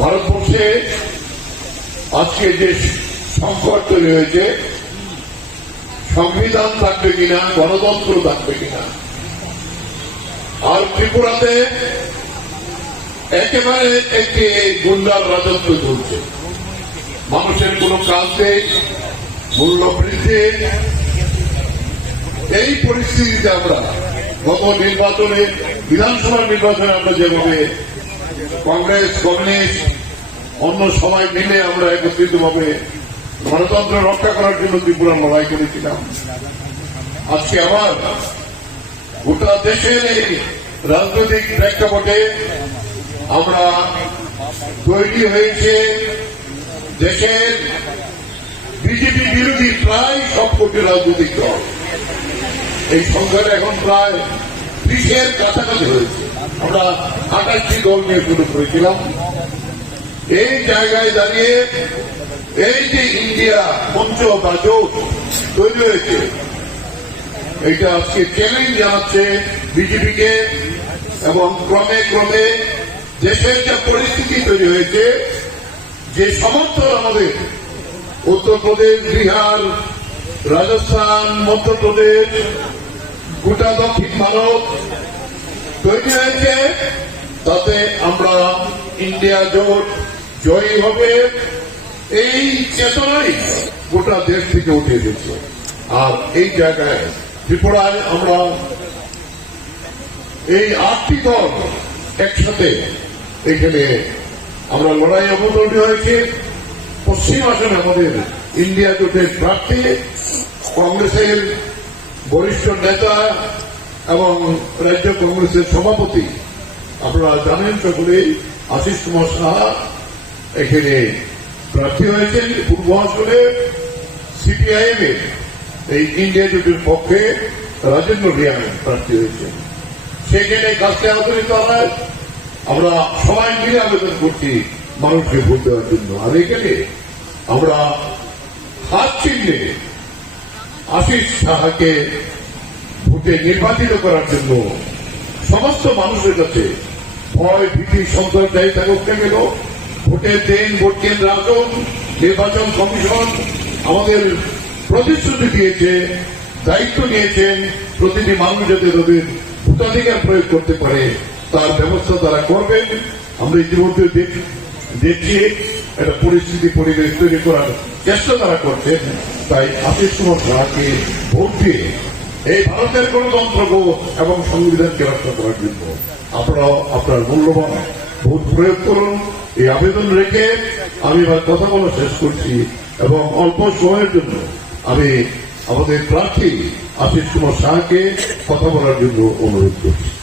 ভারতবর্ষে আজকে যে সংকট তৈরি হয়েছে, সংবিধান থাকবে কিনা, গণতন্ত্র থাকবে কিনা? আর ত্রিপুরাতে একেবারে একটি গুন্ডার রাজত্ব চলছে। মানুষের কোনো কাজ নেই, মূল্য বৃদ্ধি এই পরিস্থিতিতে আমরা গত নির্বাচনে, বিধানসভা নির্বাচনে আমরা যেভাবে কংগ্রেস, কমিউনিস্ট অন্য সবাই মিলে আমরা একত্রিত ভাবে গণতন্ত্র রক্ষা করার জন্য ত্রিপুরা লড়াই করেছিলাম। আজকে আবার গোটা দেশের রাজনৈতিক প্রেক্ষাপটে আমরা তৈরি হয়েছে দেশের বিজেপি বিরোধী প্রায় সবকটি রাজনৈতিক দল। এই সংখ্যাটা এখন প্রায় ত্রিশের কাছাকাছি হয়েছে। আমরা আঠাশটি দল নিয়ে শুরু করেছিলাম এই জায়গায় দাঁড়িয়ে এই যে ইন্ডিয়া, মঞ্চ বা জোট তৈরি হয়েছে, এটা আজকে চ্যালেঞ্জ জানাচ্ছে বিজেপিকে এবং ক্রমে ক্রমে দেশের যে পরিস্থিতি তৈরি হয়েছে, যে সমর্থন আমাদের, উত্তরপ্রদেশ, বিহার, রাজস্থান, মধ্যপ্রদেশ, গোটা দক্ষিণ ভারত তৈরি হয়েছে, তাতে আমরা ইন্ডিয়া জোট জয়ী হবে, এই চেতনাই গোটা দেশ থেকে উঠে এসেছে আর এই জায়গায় ত্রিপুরায় আমরা এই আটটি দল একসাথে এখানে আমরা লড়াই অবতরণী হয়েছে। পশ্চিম আসনে আমাদের ইন্ডিয়া জোটের প্রার্থী, কংগ্রেসের বরিষ্ঠ নেতা এবং রাজ্য কংগ্রেসের সভাপতি। আপনারা জানেন সকলেই আশিস কুমার সাহা এখানে প্রার্থী হয়েছেন পূর্ব আসনে সিপিআইএম এর। এই ইন্ডিয়া জোটের পক্ষে রাজেন্দ্র রিয়াং প্রার্থী হয়েছেন। সেখানে কাজকে আলোচিত হয়, আমরা সবাই মিলে আবেদন করছি মানুষকে ভোট দেওয়ার জন্য। আর এখানে আমরা হাত চিহ্নে আশিস সাহাকে ভোটে নির্বাচিত করার জন্য সমস্ত মানুষের কাছে ভয়, ভীতি সন্ত্রাস থাকুক না কেন ভোটের দিন, ভোট কেন্দ্র আসুন, নির্বাচন কমিশন আমাদের প্রতিশ্রুতি দিয়েছে, দায়িত্ব নিয়েছেন, প্রতিটি মানুষ যাতে তাদের ভোটাধিকার প্রয়োগ করতে পারে, তার ব্যবস্থা তারা করবেন। আমরা ইতিমধ্যে দেখ- একটা পরিস্থিতি, পরিবেশ তৈরি করার চেষ্টা তারা করছেন তাই আশিস কুমার সাহাকে ভোট দিয়ে এই ভারতের গণতন্ত্র এবং সংবিধানকে রক্ষা করার জন্য আপনারাও আপনার মূল্যবান ভোট প্রয়োগ করুন। এই আবেদন রেখে আমি এবার কথা বলা শেষ করছি এবং অল্প সময়ের জন্য আমি আমাদের প্রার্থী আশিস কুমার শাহকে কথা বলার জন্য অনুরোধ করছি।